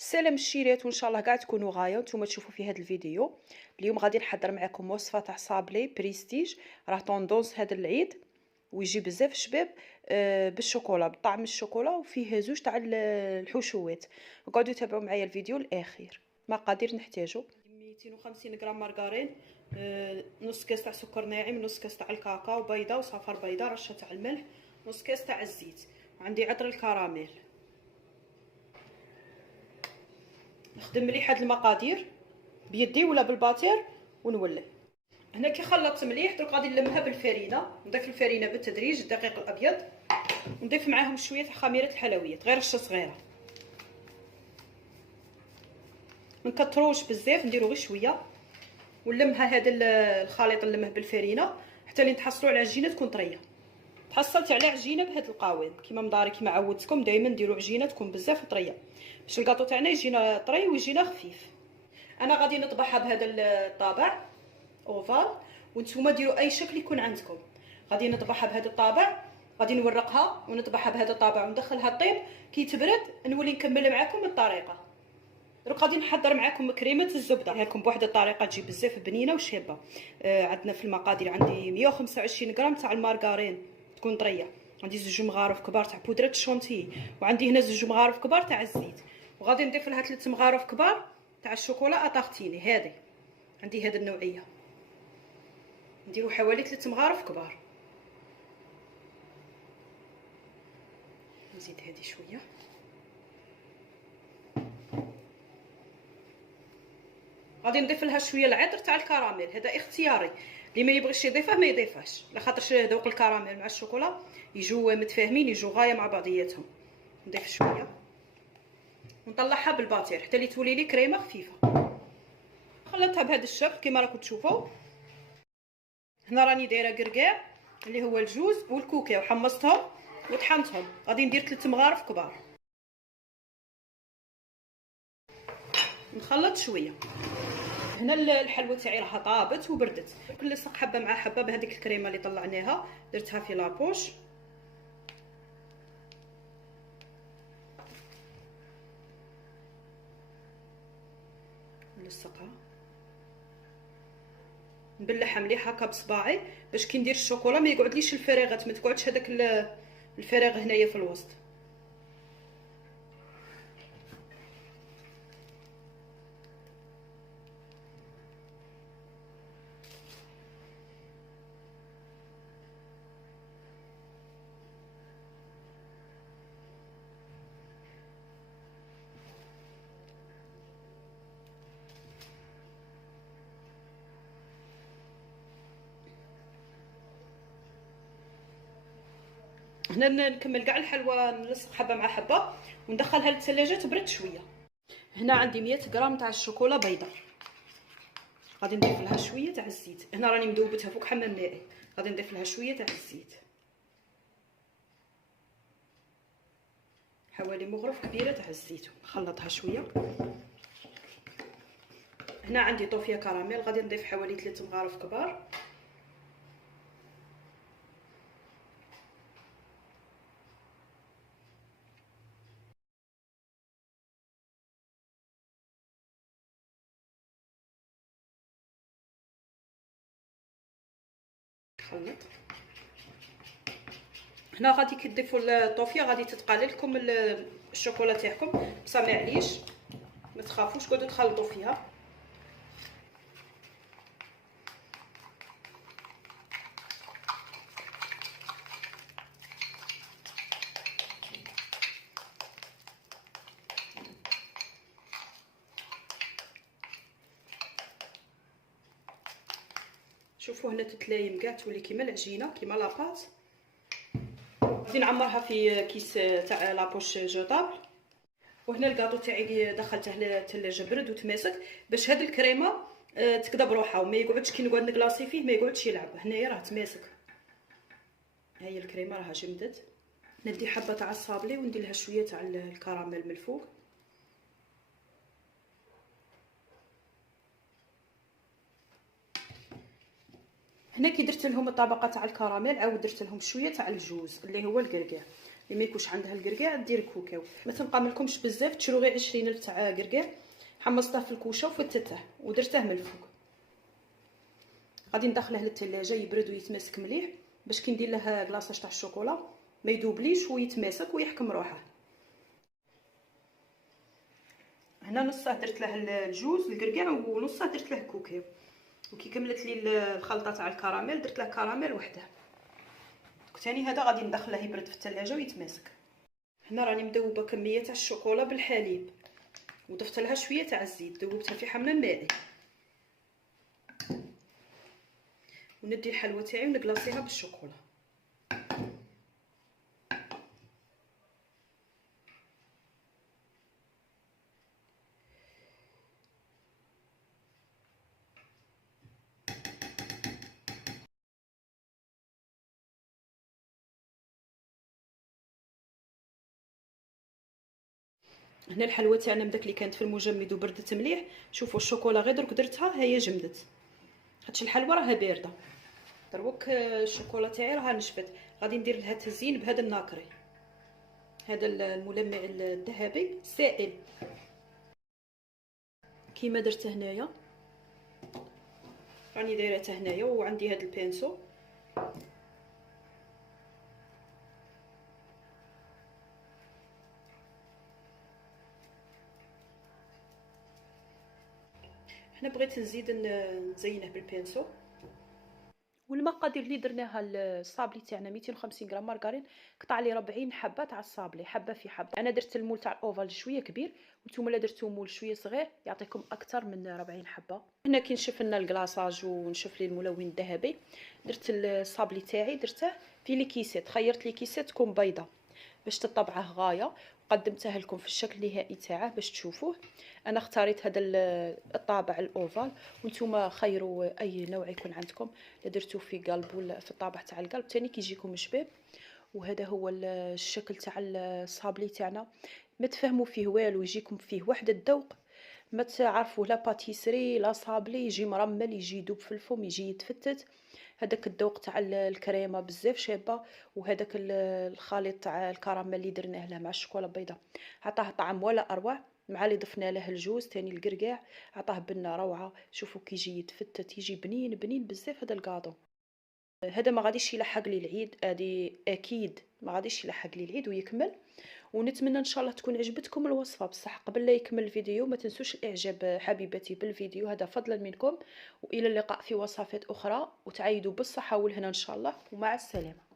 سلام الشيرات، وان شاء الله كاع تكونوا غايه وانتم تشوفوا في هذا الفيديو. اليوم غادي نحضر معكم وصفه تاع صابلي بريستيج، راه طوندونس هذا العيد ويجي بزاف شباب بالشوكولا، بطعم الشوكولا، وفيه زوج تاع الحشوات. قعدوا تابعوا معايا الفيديو الاخير. مقادير نحتاجو 250 غرام مارغرين، نص كاس تاع سكر ناعم، نص كاس تاع الكاكاو، بيضه وصفار بيضه، رشه تاع الملح، نص كاس تاع الزيت، وعندي عطر الكراميل. نخدم مليح هاد المقادير بيدي ولا بالباتير ونولي. هنا كي خلطت مليح درك غادي نلمها بالفرينه، نضيف الفرينه بالتدريج، الدقيق الابيض، ونضيف معاهم شويه تاع خميره الحلويات، غير رشه صغيره، ما نكثروش بزاف، نديرو غير شويه، ونلمها هذا الخليط نلمه بالفرينه حتى لين تحصلوا على عجينه تكون طريه. تحصلت على عجينه بهذا القوام كيما مداري، كيما عودتكم دائما نديروا عجينه تكون بزاف طريه باش الكاطو تاعنا يجينا طري ويجينا خفيف. انا غادي نطبعها بهذا الطابع اوفال، وانتم ديروا اي شكل يكون عندكم. غادي نطبعها بهذا الطابع، غادي نورقها ونطبعها بهذا الطابع وندخلها طيب. كي تبرد نولي نكمل معكم الطريقه. دروك غادي نحضر معكم كريمه الزبده لكم بواحد الطريقه تجي بزاف بنينه وشابه. عندنا في المقادير عندي 125 غرام تاع المارغرين تكون طريه، عندي زوج مغارف كبار تاع بودره الشونتي، وعندي هنا زوج مغارف كبار تاع الزيت، وغادي نضيف لها 3 مغارف كبار تاع الشوكولا اتارتيني. هذه عندي هذه النوعيه، نديرو حوالي 3 مغارف كبار. نزيد هذه شويه، غادي نضيف لها شويه العطر تاع الكراميل، هذا اختياري، اللي ما يبغيش يضيفه ما يضيفهاش، لخاطرش ذوق الكراميل مع الشوكولا يجوا متفاهمين، يجوا غايه مع بعضياتهم. نضيف شويه ونطلعها بالباتير حتى لي تولي لي كريمه خفيفه. خلطتها بهذا الشكل كما راكم تشوفوا. هنا راني دايره قرقاع اللي هو الجوز والكوكا، وحمصتهم وطحنتهم، غادي ندير 3 مغارف كبار. نخلط شويه. هنا الحلوه تاعي راها طابت وبردت، نلصق حبه مع حبه بهذيك الكريمه اللي طلعناها، درتها في لابوش. نلصقها، نبلعها مليح هكا بصباعي باش كي ندير الشوكولا ما يقعدليش الفراغات، ما تقعدش هذاك الفراغ هنايا في الوسط. هنا نكمل كاع الحلوى، نلصق حبه مع حبه وندخلها للثلاجه تبرد شويه. هنا عندي 100 غرام تاع الشوكولا بيضاء، غادي نضيف لها شويه تاع الزيت، هنا راني مذوبتها فوق حمام مائي، غادي نضيف لها شويه تاع الزيت، حوالي مغرف كبيره تاع الزيت، نخلطها شويه. هنا عندي طوفيه كراميل، غادي نضيف حوالي 3 مغارف كبار. خلط. هنا غادي كتضيفوا الطوفيه غادي تتقلل لكم الشوكولا تاعكم، بصح معليش ما تخافوش، قعدوا تخلطوا فيها. شوفوا هنا تتلايم كاع، تولي كيما العجينه كيما لاباط. غادي نعمرها في كيس تاع لابوش جوطابل. وهنا الكاطو تاعي دخلته للثلاجه برد وتماسك باش هاد الكريمه تكذب روحها وما يقعدش كي نقعد نكلاصي فيه ما يقعدش يلعب. هنايا راه تماسك، هاهي الكريمه راها جمدت. ندي حبه تاع الصابلي وندير لها شويه تاع الكراميل من الفوق. هنا كي درت لهم الطبقه تاع الكراميل عاود درت لهم شويه تاع الجوز اللي هو القرقاع، ما يكونش عندها الكركاع دير الكوكاو. ما تنقاملكمش بزاف، تشرو غير 20 الف تاع كركاع، حمصته في الكوشه وفتته ودرته من الفوق. غادي ندخله للثلاجه يبرد ويتماسك مليح، باش كي ندير له كلاصاج تاع الشوكولا ما يذوبليش ويتماسك ويحكم روحه. هنا نصه درت له الجوز الكركاع ونصه درت له كوكاو، وكي كملت لي الخلطه تاع الكراميل درت له كراميل وحده. ثاني هذا غادي ندخله يبرد في الثلاجه ويتماسك. هنا راني مذوبه كميه تاع الشوكولا بالحليب وضفت لها شويه تاع الزيت، ذوبتها في حمام مائي. وندي الحلوه تاعي ونكلاصيها بالشوكولا. هنا الحلوه تاعنا من داك اللي كانت في المجمد وبردت مليح. شوفوا الشوكولا غير درك درتها هي جمدت، هادشي الحلوه راها بارده. دروك الشوكولا تاعي راها نشفت. غادي ندير لها تزيين بهذا الناكري، هذا الملمع الذهبي سائل كيما درت هنايا. راني دايرته هنايا وعندي هذا البينسو. هنا بغيت نزيد نزينه بالبينسو. والمقادير اللي درناها الصابلي تاعنا 250 غرام مارغرين، قطع لي 40 حبه تاع الصابلي حبه في حبه. انا درت المول تاع الاوفال شويه كبير، وانتم الا درتو مول شويه صغير يعطيكم اكثر من 40 حبه. هنا كي نشف لنا الكلاصاج ونشف لي الملون الذهبي، درت الصابلي تاعي درته في لي كيسات. خيرت لي كيسات تكون بيضه باش تطبعه غايه، وقدمتها لكم في الشكل النهائي تاعه باش تشوفوه. انا اختاريت هذا الطابع الاوفال، وانتم خيروا اي نوع يكون عندكم. الا درتو في قلب ولا في الطابع تاع القلب ثاني كيجيكم شباب. وهذا هو الشكل تاع الصابلي تاعنا. ما تفهموا فيه والو، يجيكم فيه وحده الذوق. ما تعرفوا لا باتيسري لا صابلي، يجي مرمل يجي يذوب في الفم يجي يتفتت. هذاك الذوق تاع الكريمه بزاف شابه، وهذاك الخليط تاع الكراميل اللي درناه له مع الشوكولا البيضاء عطاه طعم ولا اروع. مع اللي ضفنا له الجوز ثاني الكركاع عطاه بنه روعه. شوفوا كي يجي يتفتت يجي بنين بنين بزاف هذا الكاطو. هذا ما غاديش يلحق لي العيد، هذه اكيد ما غاديش يلحق لي العيد ويكمل. ونتمنى ان شاء الله تكون عجبتكم الوصفه. بصح قبل لا يكمل الفيديو ما تنسوش الاعجاب حبيبتي بالفيديو هذا فضلا منكم. والى اللقاء في وصفات اخرى، وتعيدوا بالصحه والهنا ان شاء الله، ومع السلامه.